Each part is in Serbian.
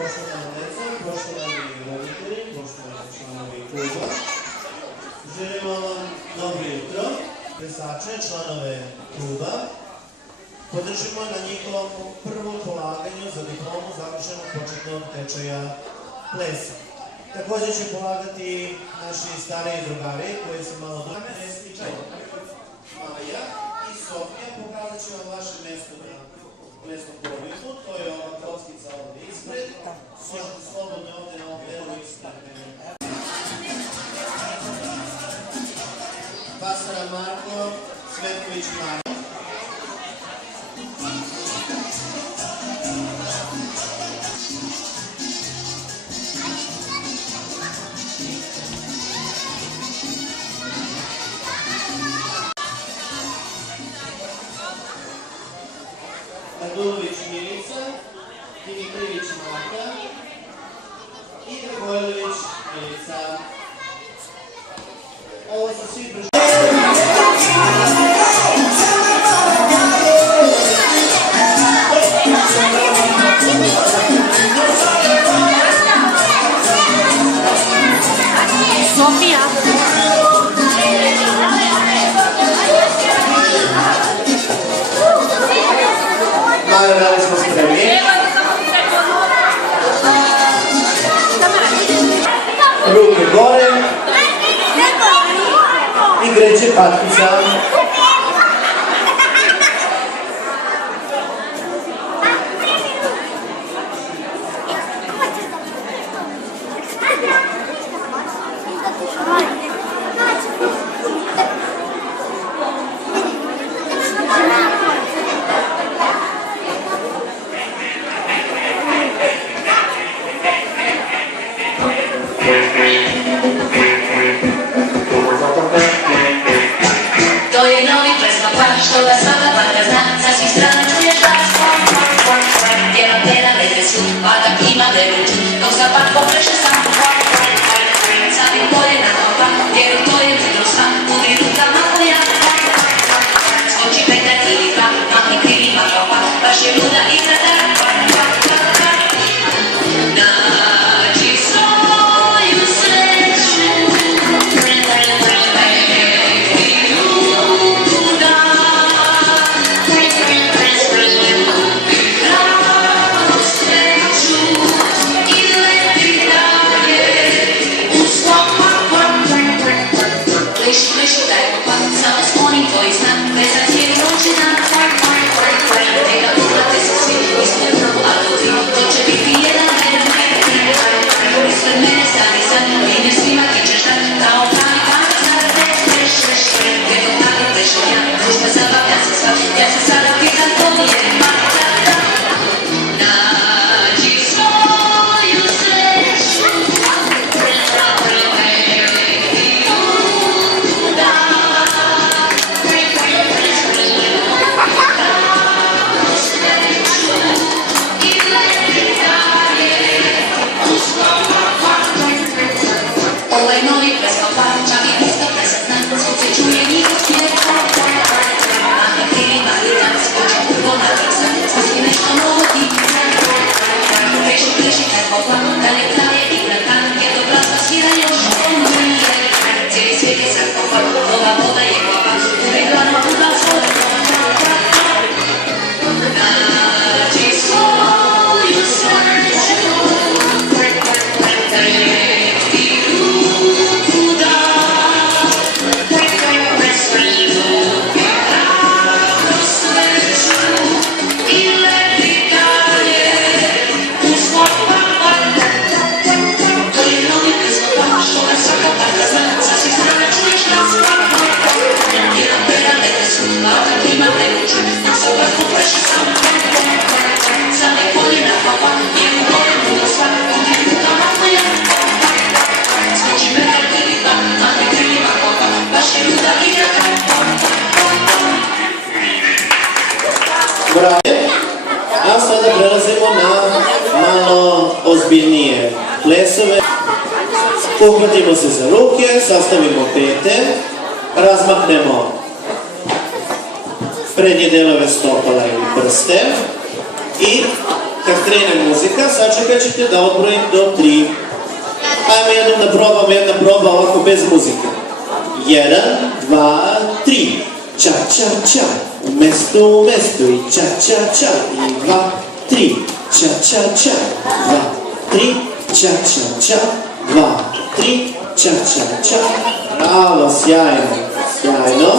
Poštovana deca, poštovani roditelji, poštovani članovi kluba, želimo vam dobro jutro, plesače, članove kluba. Podržimo na njihovom prvom polaganju za diplomu završenog početnog tečaja plesa. Također će polagati naši stariji drugari koji se malo dome. Maja i Sofija pokazat će vam vaše mesto na plesnom poloviku, to je ova kockica ovdje ispred. Možete slobodno ovdje na ovom delu ispred. Basara Marko, Svetković Marko. Radulović Milica, Dimitrijević Marka i Dragojlović Milica. Ovo su svi Sofija. Da li smo spremni? Ruke gore i greće patkica. To je novi plesno plan, što ga svaka parka zna, sa svih strana čuješ glas. Djelam te na medresu, a da ima deruč, dok sa patkom pleše sam. Sami koljena topa, jer to je mudro sva, udri rukama koja. Skoči petar ili dva, mahni krilima topa, baš je luda igra da. Nađi svoju sreću. A sada prelazimo na malo ozbiljnije plesove. Uhvatimo se za ruke, sastavimo pete, razmaknemo prednje delove stopala ili prste i kad krene muzika sačekat ćete da odbrojim do 3. Ajmo jednom da probamo, jedna proba ovako bez muzike. 1, 2, 3. Ča, ča, ča. U mestu i ča, ča, ča. I 2, 3. Ča, ča, ča. 2, 3. Ča, ča, ča. 2, 3. Ča, ča, ča. Bravo, sjajno, sjajno.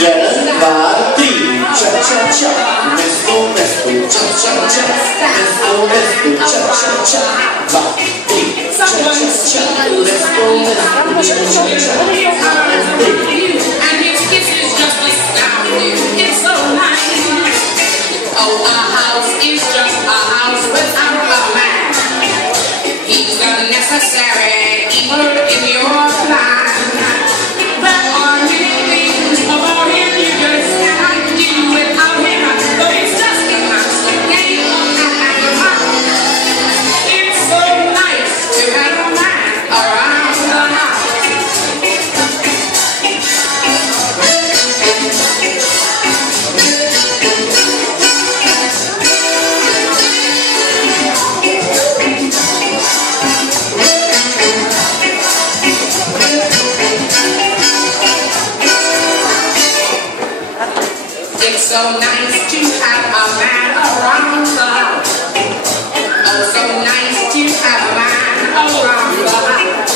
Jedan, dva, tri, ča, ča, ča, mestu, ča, ča, ča, mestu, ča, ča, ča, dva, tri, ča, ča, ča, mestu, ča, ča, ča, and his kisses just astounding. It's so nice. Oh, a house is just a house without a man. He's the necessary evil in your plan. There are many things about him you just cannot do without him, but it's just a constant game of hand. It's so nice to have a man around the house. It's so nice to have a man around the house. Oh, so nice to have a man around the house.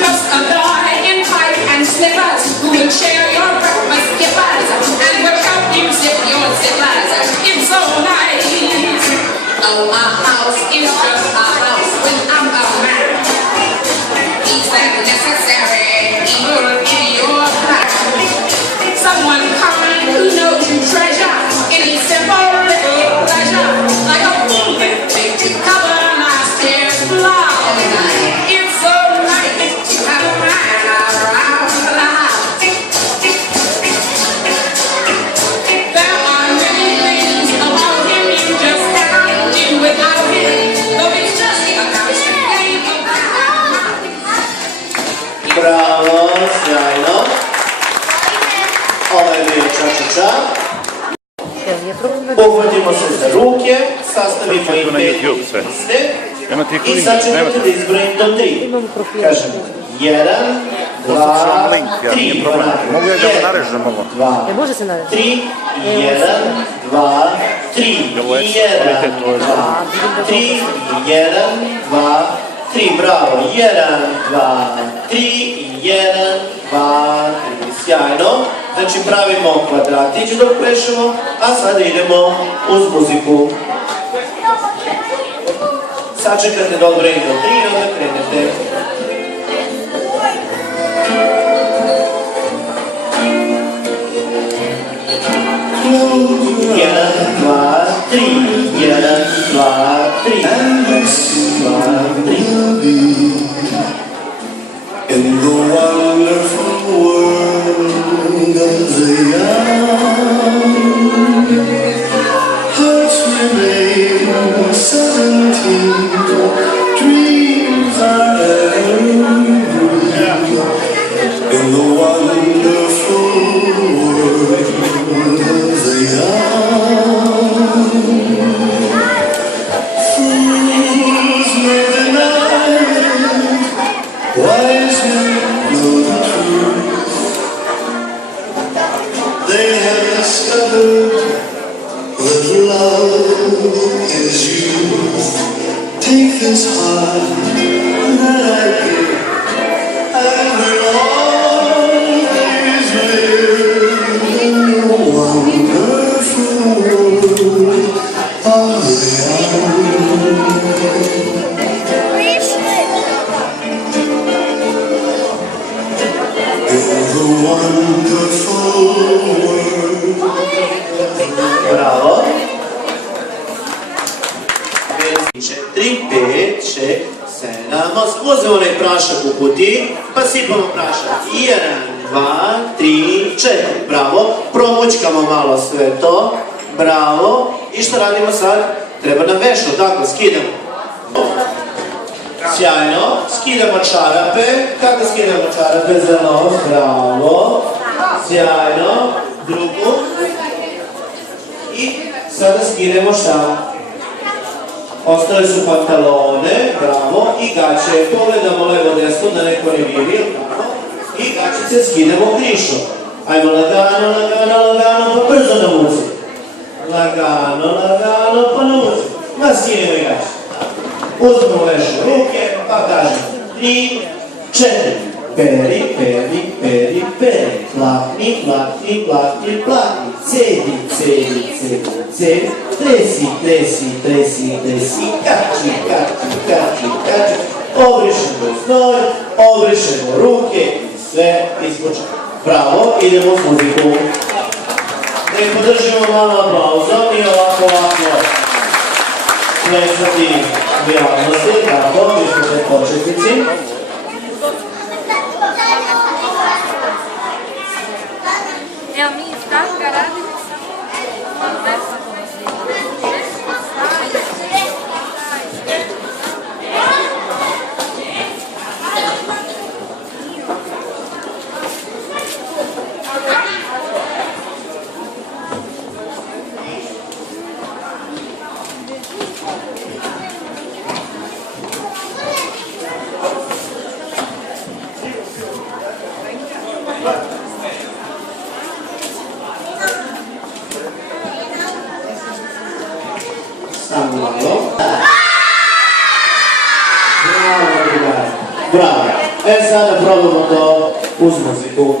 Just a boy in pipe and slippers who will share your breakfast skippers and will help you zip your zippers. It's so nice. Oh, a house is just a house without a man. He's that necessary evil in your plan. Someone kind who knows you treasure any simple little pleasure, like a woman made to cover last year's blood. It's so nice to have a man around the house. There are many things about him you just cannot do without him, though it's just a constant game of bravo, sjajno. Ovo je bio ča, ča, ča. Uhvatimo se za ruke, sastavimo ih 5 liste i sad ćete da izbrojim do 3. Kažem, 1, 2, 3. Mogu ja da ga narežem ovo? 2, 3, 1, 2, 3, 1, 2, 3, 1, 2, 3, bravo, 1, 2, 3, 1, 2, 3, sjajno. Znači pravimo kvadratić dok plešemo, a sada idemo uz muziku. Sačekate da odbrojim do 3 i onda krenete. 1, 2, 3, 1, 2, 3, 1, 2, 3. In the wonderful world of the young, hearts remain 17, dreams are evergreen. In the wonderful world of the young, fools may deny it, wise men know the truth. They have discovered that love is youth. Take this heart that I give, and we'll always live in the wonderful world of the young. Bravo. 4, 5, 6, 7, uzmemo onaj prašak u kutiji, pa sipamo prašak. 1, 2, 3, 4, bravo. Promućkamo malo sve to, bravo. I što radimo sad? Treba nam vešno, tako, skidamo. Sjajno. Skidamo čarape. Kako skidamo čarape za nos? Bravo. Sjajno. Drugu. I sada skidemo šta? Ostale su pantalone. Bravo. I gaće. Pogledamo levo desno da neko ne vidi. I gaćice skidamo krišom. Ajmo lagano, lagano, lagano, pa brzo na muziku. Lagano, lagano, pa na muziku. Ma skinemo i gaće. Uzmemo leše ruke, pa kažemo 3, 4. Peri, peri, peri, peri. Plakni, plakni, plakni, plakni. Cedi, cedi, cedi, cedi. Tresi, tresi, tresi, tresi. Kači, kači, kači, kači. Obrišemo znoj, obrišemo ruke i sve ispočemo. Bravo, idemo s muziku. Da je podržimo malo aplauzom i ovako plesati u javnosti, tako, vi smo te početnici. Evo mi iz Kaška radimo samo besplatno. Bravo. Sada probamo to uz muziku.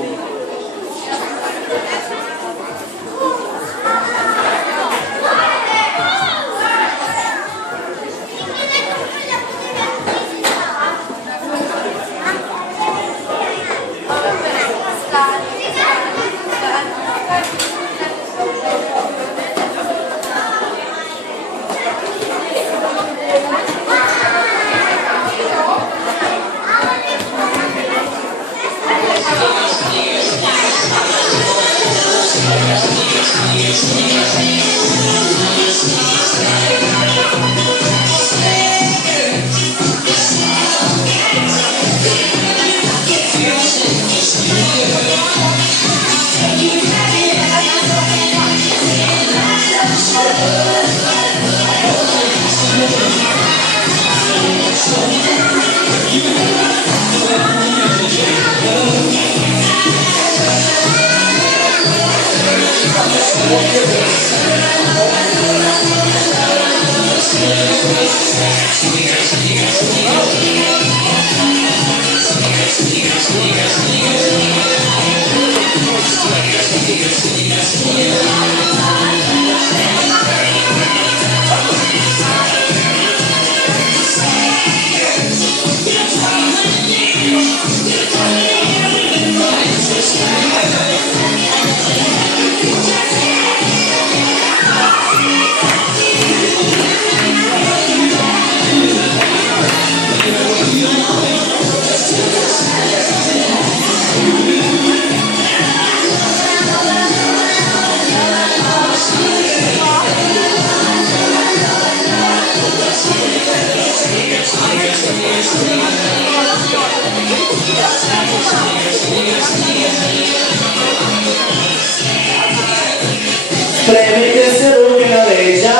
Spremite se, ruke na leđa.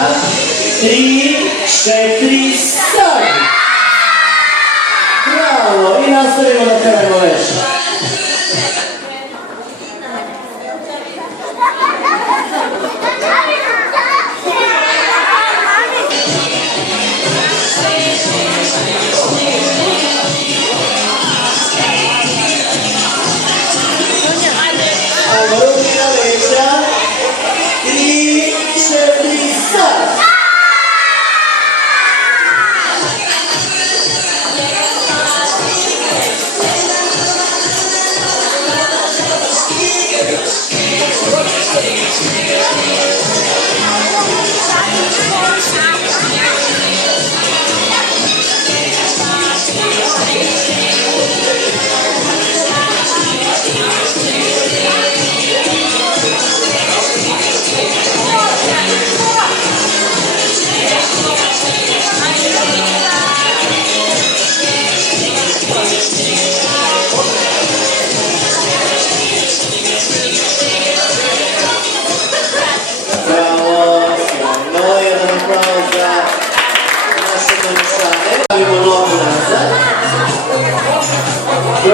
3, 4, stari. Bravo, i nastavimo da krenemo leša. Ruke na leđa. 3, 4, stari.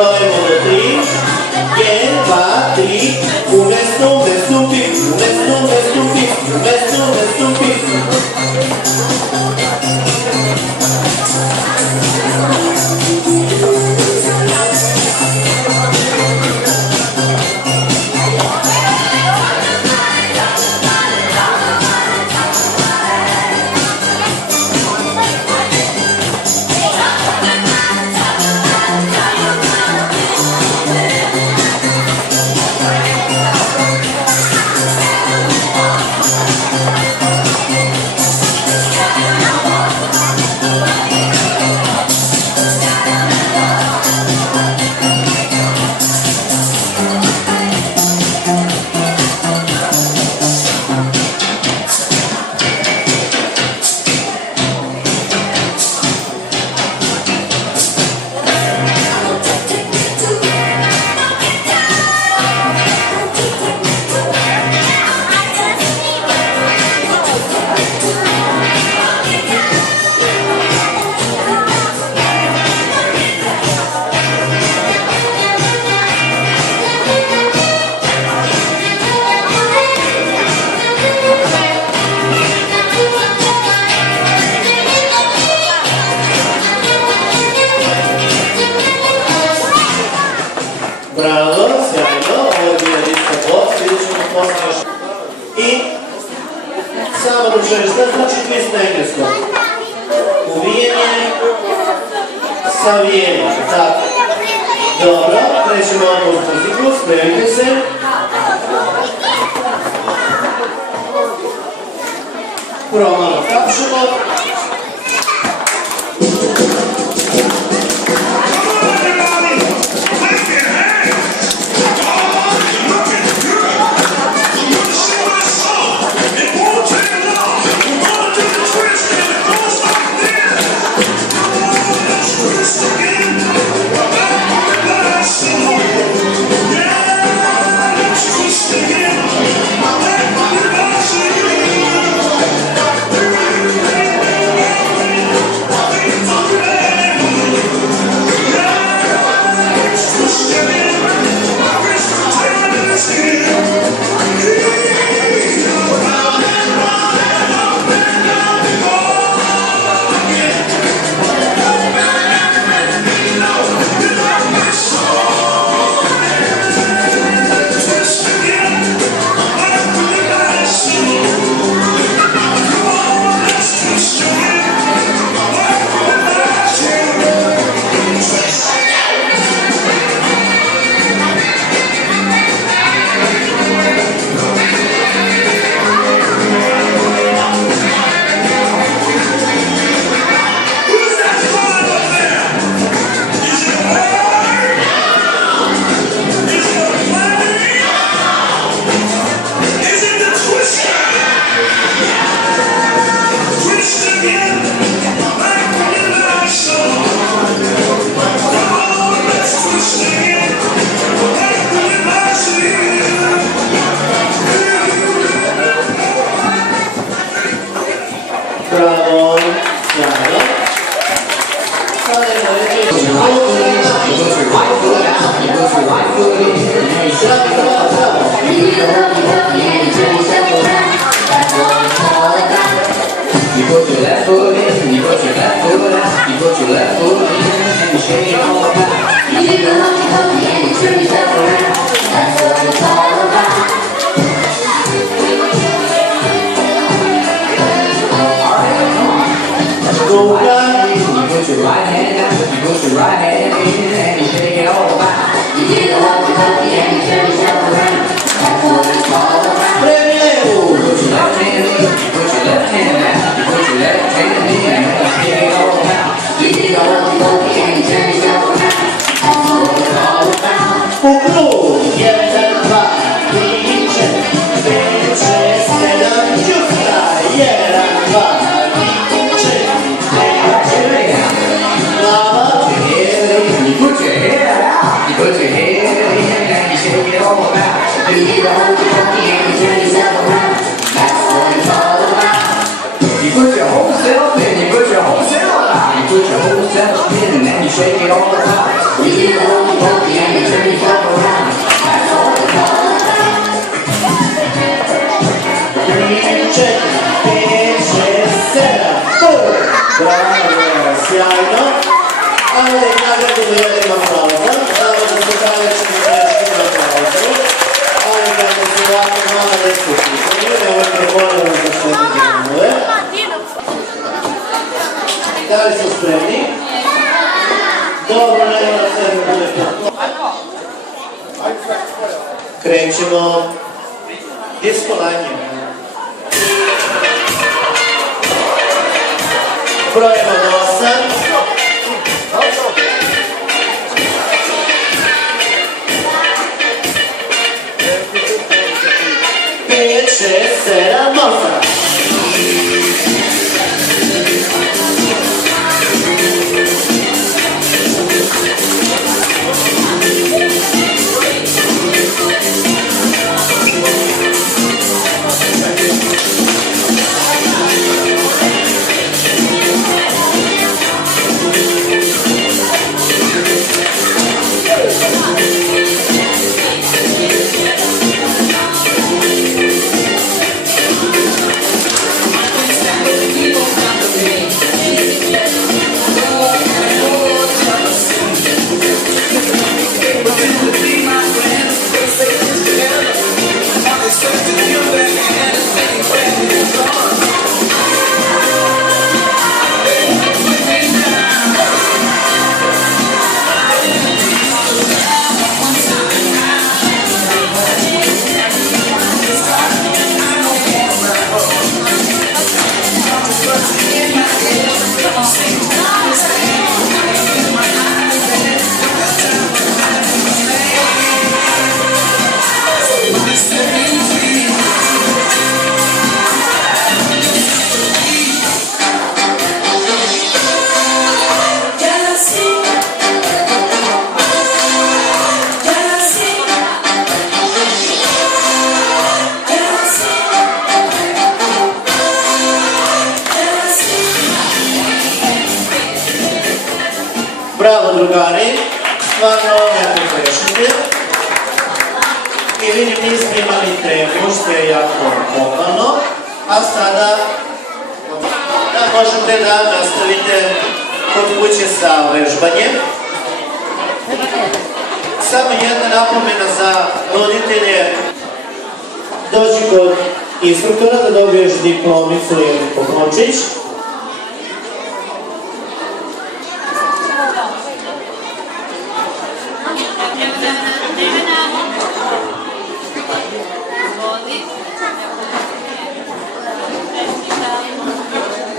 Proviamo da 3. Vieni, va, 3. Un estupi. Bravo, sjajno, ovo je bila lista box, vidjet ćemo poslije još. I samo da čuješ, šta znači twist na engleskom? Uvijenje, savijenje, tako. Dobro, krećemo odmah u muziklu, spremite se. Prvo malo kapšemo. Bravo, sjajno. Sada je na reći You put your left foot in, you put your left foot out, you put your left foot in, and you shake it all about. You do the humpy humpy and you turn yourself around. That's what it's all about. Alright, come on. You put your right hand out, you put your right hand in, and you shake it all about. You do the humpy humpy and you turn yourself around. That's what it's all about. Prelevo! Put your left hand in, you put your left hand out, you put your left hand in, and you shake it all about. You do the humpy humpy and you turn yourself around. That's what it's all about. Puklu, jeden, dwa, vince, scena giusta, jeden, dwa, vince, brava. You put your head out, you put your head in, and you shake it all about. You do the humpy humpy and you turn yourself around. That's what it's all about. You put your whole self in, you put your whole self out, you put your whole self in, and then you shake it all about. You do the humpy humpy. ih nagradimo jednim aplauzom. Znamo da su najvećim teškim aplauzom. Ali kako su ovako mala deca u pitanju, nemojte molim vas da sledite domove. Da li su spremni? Dobro, nema da se bude potpuno. Krećemo diskolanjem. Brojimo do 8. 5, 6, 7, 8. Bravo drugari, stvarno jako grešite. I vidim nismo imali tremu, što je jako pohvalno. A sada da možete da nastavite kod kuće sa vežbanjem. Samo jedna napomena za roditelje. Dođi kod instruktora da dobiješ diplomicu ili poklončić.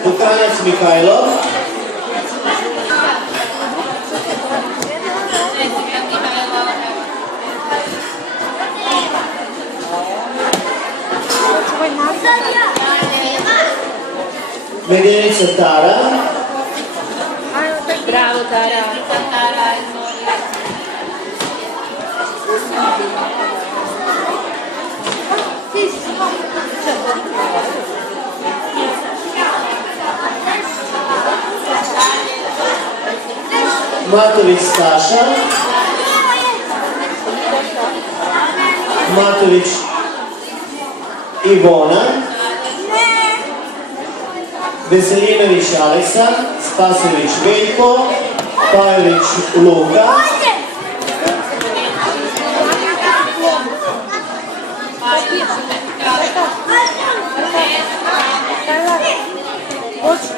Dukanac Mihajlo. Medenica Tara. Bravo, Tara. Matović Staša. Matović Ivona. Veselinović Aleksa. Spasović Veljko. Pajović Luka.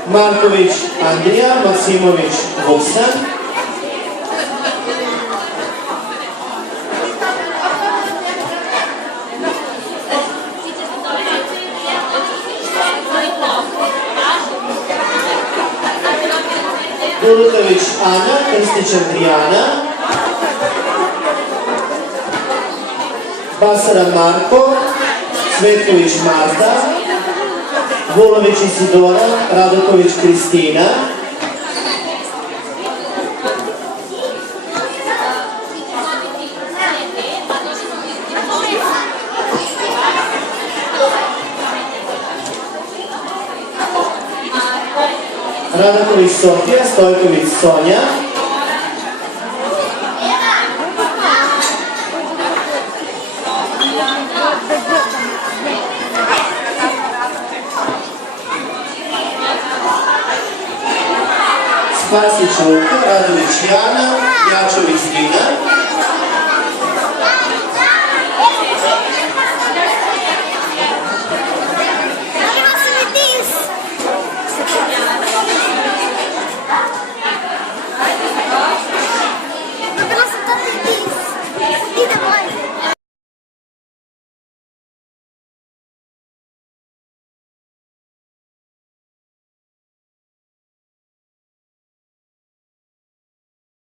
Marković Andrija. Maksimović Vuksan. Dulutović Ana, Krstić Andrijana. Basara Marko. Cvetković Marta. Vulović Isidora. Radoković Kristina. Radaković Sofija, Stojković Sonja. Klasično Radović Jana,